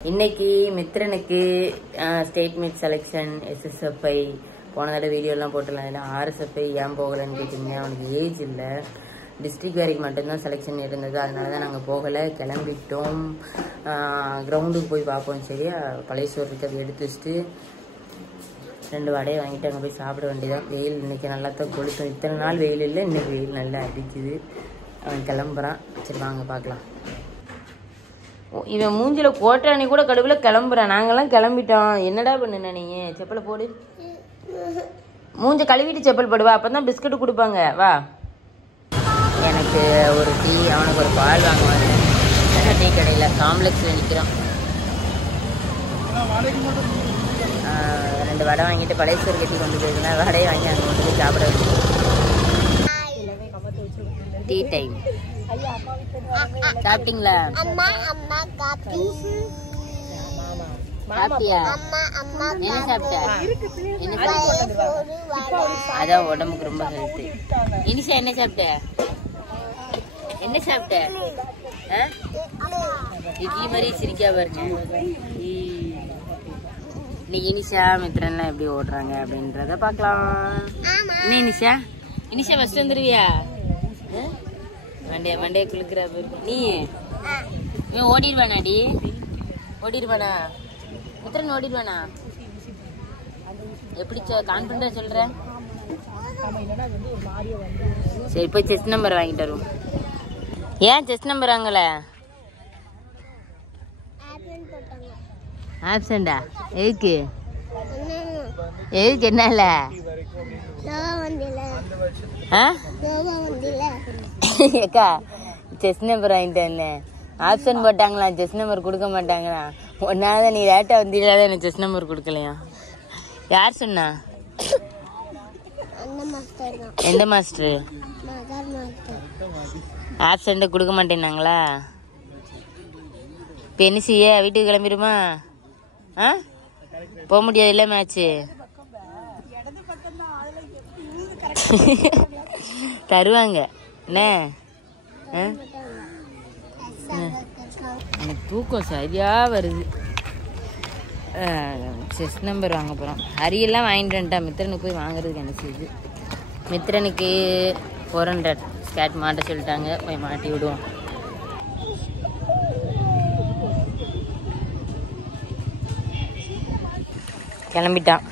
இன்னைக்கு மித்ரனுக்கு state meet selection SSFI போன தடவை வீடியோலாம் போட்டுடலாம். ஏன்னா RSFI ஏன் போகலைன்னு கேட்டிங்க. அவனுக்கு ஏஜ் இல்லை, டிஸ்ட்ரிக்ட் வரைக்கும் மட்டும்தான் செலெக்ஷன் இருந்தது. அதனால தான் நாங்கள் போகலை, கிளம்பிட்டோம். கிரவுண்டுக்கு போய் பார்ப்போம். சரியா, பழைய சோறு இருக்கு, அதை எடுத்து வச்சுட்டு 2 வடையை வாங்கிட்டு அங்கே போய் சாப்பிட வேண்டியதான். வெயில் இன்னைக்கு நல்லா தான் கொளுத்தும். இத்தனை நாள் வெயில் இல்லை, இன்னைக்கு வெயில் நல்லா அடிக்குது. அவன் கிளம்புறான். சரி வாங்க பார்க்கலாம். இவன் மூஞ்சில கோட்டாணி கூட கடுவுல கிளம்புறான். நாங்கெல்லாம் கிளம்பிட்டோம். என்னடா பண்ணுன நீ? செப்பலை போடு, மூஞ்ச கழுவிட்டு செப்பல் போடுவா, அப்பதான் பிஸ்கட் கொடுப்பாங்க. வா, எனக்கு ஒரு டீ, அவனுக்கு ஒரு பால் வாங்குவாங்க. டீ கடையில் காம்ப்ளெக்ஸில் நிற்கிறான். 2 வடை வாங்கிட்டு பழைய சோறு கட்டி கொண்டு போயிருந்தேன். வடையை வாங்கி அங்கே கொண்டு போய் சாப்பிட வச்சு டீ டைம். சாப்பிட்டீங்களா? சாப்பிட்டியா? என்ன சாப்பிட்ட? அதான் உடம்புக்கு ரொம்ப ஹெல்த்து. இனிஷா என்ன சாப்பிட்ட? என்ன சாப்பிட்ட? இட்லி மாதிரி சிரிக்கா பாருங்க. இன்னைக்கு இனிஷா மித்ரன்லாம் எப்படி ஓடுறாங்க அப்படின்றத பார்க்கலாம். என்ன இனிஷா? இனிஷா ஃபர்ஸ்ட் வந்துருவியா? மண்டே குளுக்குறா பாரு. நீ இவன் ஓடிடுவானாடி? ஓடிடுவானா மித்ரன்? ஓடிடுவானா? எப்படி கான்ஃபிடண்டா சொல்ற? சரி, போய் செஸ்ட் நம்பர் வாங்கிட்டு வரும். ஏன் செஸ்ட் நம்பர் வாங்கல? ஆப்சண்டா? எதுக்கு? எதுக்கு? என்னல ஏக்கா செஸ் நம்பர் வாங்கிட்டு வந்தேன். ஆப்ஷன் போட்டாங்களா, செஸ் நம்பர் கொடுக்க மாட்டாங்களா? ஒன்னாவது நீ லேட்டா வந்தீங்களாத எனக்கு செஸ் நம்பர் கொடுக்கலையா? யார் சொன்னா? எந்த மாஸ்டர்? ஆப்ஷன் கொடுக்க மாட்டேன்னாங்களா? இப்போ என்ன செய்ய? வீட்டுக்கு கிளம்பிடுமா? போக முடியாது இல்லை மேட்ச்சு? தருவாங்க என்ன? எனக்கு தூக்கம் சரியா வருது. செஸ் நம்பர் வாங்க போகிறோம். ஹரியெல்லாம் வாங்கிட்டு வந்துட்டா. மித்ரனுக்கு போய் வாங்குறதுக்கு என்ன செய்யுது? மித்ரனுக்கு 400 ஸ்கேட் மாட்ட சொல்லிட்டாங்க. போய் மாட்டி விடுவோம். கிளம்பிட்டான்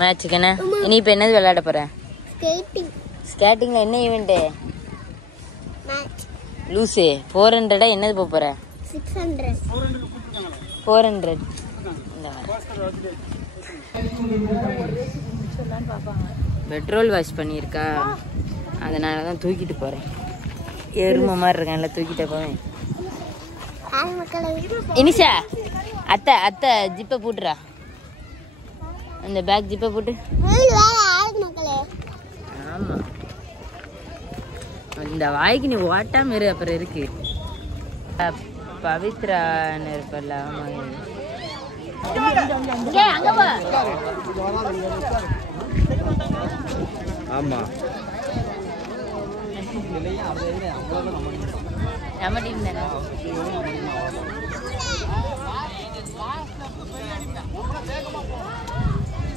மேட்சுக்கு. என்ன இனி இப்போ என்னது விளையாட போகிறேன்? ஸ்கேட்டிங்கில் என்ன ஈவெண்ட்டு? லூஸு 400 என்னது போக போகிற? 400. பெட்ரோல் வாஷ் பண்ணியிருக்கா, அதனால தான் தூக்கிட்டு போகிறேன். எருமை மாதிரி இருக்கேன்ல, தூக்கிட்ட போவேன். இனிஷா அத்தை அத்தை ஜிப்பை போட்டுறா, அந்த பேக் ஜிப்பை போட்டு. ஆமா, இந்த வாய்க்கு நீ ஓட்டாம இரு, அப்புறம் இருக்கு. பவித்ரான்னு இருப்பல்ல? ஆமா, நம்ம டீம் தானே.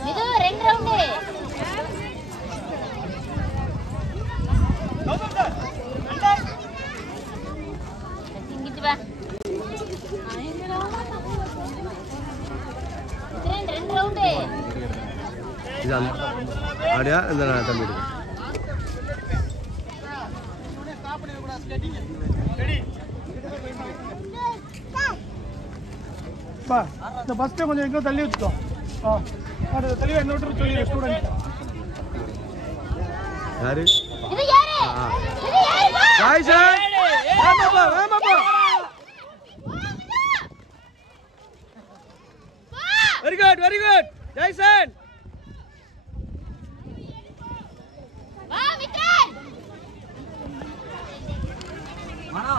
இது 2 ரவுண்டு. இங்கிட்டு வா. 2 ரவுண்டு. இது ஆடியா இந்த தம்பி. பா இந்த பஸ் கொஞ்சம் எங்க தள்ளி வச்சுக்கோ. தெளிவா இன்னொரு சொல்லி ஸ்டூடண்ட் யாரு? இது யாரு? இது யாரு? ஜாய்சன் வாமா வாமா பா. Very good Joyson. வா மித்ரன். வாடா.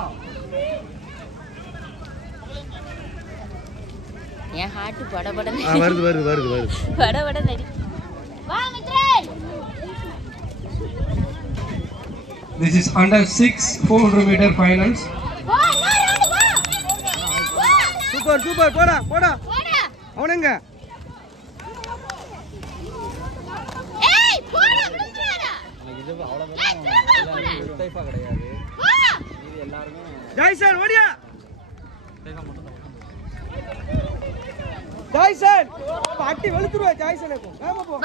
என் ஹார்ட் படபட வருது படபட நடி. வா Mithran. This is under 6 400 meter finals. Super. Super super போடா போடா அவனுங்க ஜாய்சன் ஓடியா ஜாய்சன் பாட்டி வெளுத்துருவா ஜாய்சனுக்கு வேமா போ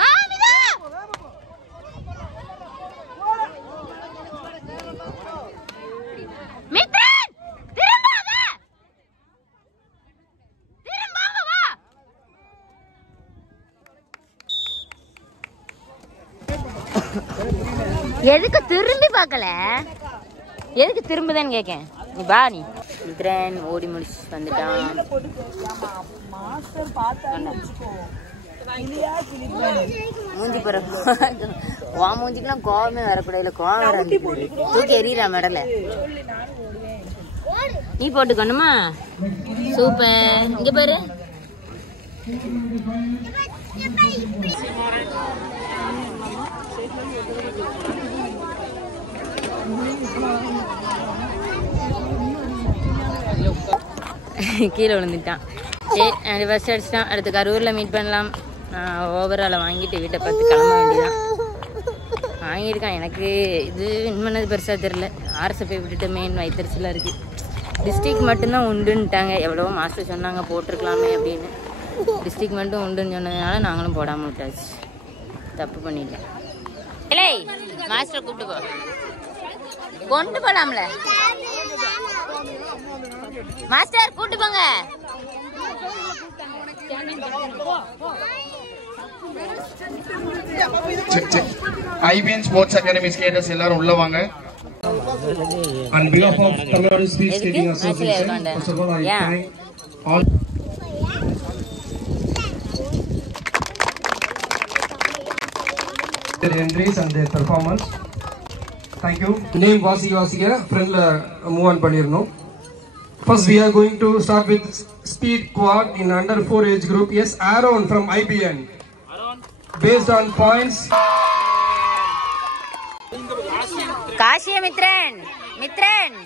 மித்ரன் திரும்பாத திரும்பாங்க வா எதுக்கு திரும்பி பார்க்கல எதுக்கு திரும்புதேன்னு கேட்கேன் நீ வா நீ மித்ரன் ஓடி முடிச்சு வந்துட்டான் மூஞ்சி பிறகு வா மூஞ்சிக்கெல்லாம் கோவமே வரக்கூடாது கோவம் வர தூக்கி எறியறா மெடல நீ போட்டுக்கணுமா சூப்பர் இங்க பாரு கீழே விழுந்துட்டான் சரி ஃபர்ஸ்ட் அடிச்சிட்டான் அடுத்து கரூரில் மீட் பண்ணலாம் ஓவராலை வாங்கிட்டு வீட்டை பார்த்து கிளம்ப வேண்டியதான் வாங்கியிருக்கான் எனக்கு இது வின் பண்ணது பெருசாக தெரில ஆர்எஸ்எஃப் விட்டுட்டு மெயின் வயிற்றுச்சலாக இருக்குது டிஸ்ட்ரிக்ட் மட்டும்தான் உண்டுன்ட்டாங்க எவ்வளவோ மாஸ்டர் சொன்னாங்க போட்டிருக்கலாமே அப்படின்னு டிஸ்ட்ரிக்ட் மட்டும் உண்டுன்னு சொன்னதுனால நாங்களும் போடாமல் விட்டாச்சு தப்பு பண்ணிட்டேன் இல்லை மாஸ்டரை கூப்பிட்டு போ கொண்டு போகலாம்ல மாஸ்டர் கூட்டு போங்க IBN Sports Academy skaters எல்லாரும் உள்ள வாங்க. On behalf of Tamil Nadu Speed Skating Association, first of all I thank all their entries and their performance. Thank you. Name வாசிக்க ஃப்ரெண்ட்ல மூவ் ஆன் பண்ணிரணும். First we are going to start with speed quad in under 4 age group. Yes, Aaron from IBN. Based on points. காஷிய மித்ரன் மித்ரன்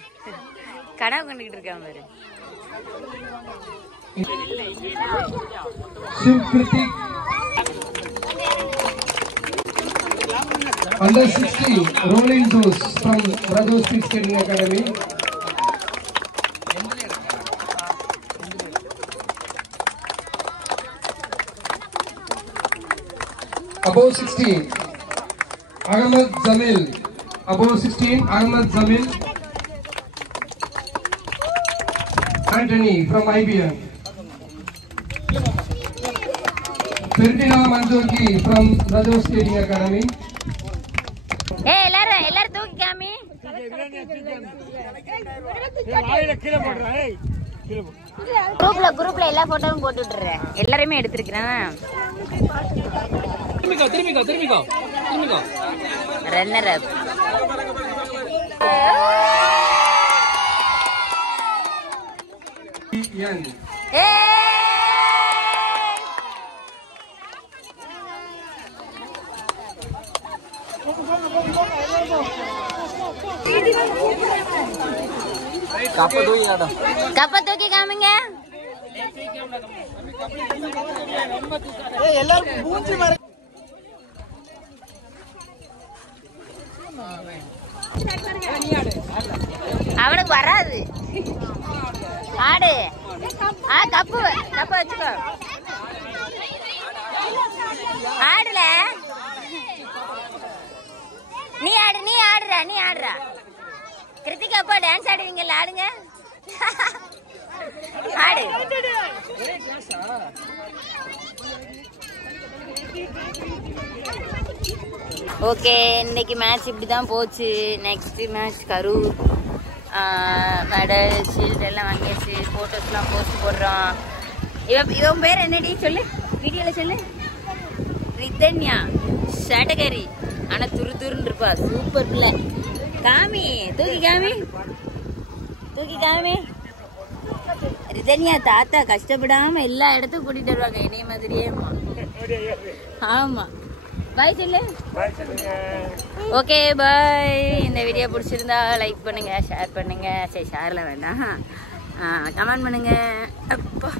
கனவு கண்டுகிட்டு இருக்கான் பாரு Shiv Kritik. Under 60 Rolling Zeus from Raju Speed Skating Academy. Above 16 Ahmed Zamil. Above 16 Ahmed Zamil. Anthony from IBN. Ferdinand Manzoki from Raju Skating Academy. ஏய் எல்லாரும் தூக்கி காமி குரூப்ல எல்லா போட்டோவும் போட்டு விட்டுறேன் எல்லாரையுமே எடுத்துருக்கிறேன் திரும்பிக்கோ ரன்னர் அப் கப்ப தூக்கி காமிங்க அவனுக்கு வராது ஆடு கப்பு வச்சுக்கோ ஆடுல நீ ஆடுறா கிருத்திகா அப்பா டான்ஸ் ஆடுவீங்கல்ல ஆடுங்க ஆடு ஓகே இன்னைக்கு மேட்ச் இப்படிதான் போச்சு next match Karur medal shield எல்லாம் வாங்கியாச்சு போட்டோஸ்லாம் போஸ்ட் போடுறோம் இவன் பேர் என்னடி சொல்லு வீடியோல சொல்லு ரிதன்யா ஷேட்டகரி ஆனா துருன்னு இருப்பா சூப்பர் பிள்ளை காமி தூக்கி காமி ரிதன்யா தாத்தா கஷ்டப்படாம எல்லா இடத்துக்கும் கூட்டிட்டு வருவாங்க என்னைய மாதிரியே ஆமா பாய் சொல்லு ஓகே பாய் இந்த வீடியோ பிடிச்சிருந்தா லைக் பண்ணுங்க ஷேர் பண்ணுங்க சரி ஷேர்ல வேண்டாம் கமெண்ட் பண்ணுங்க அப்பா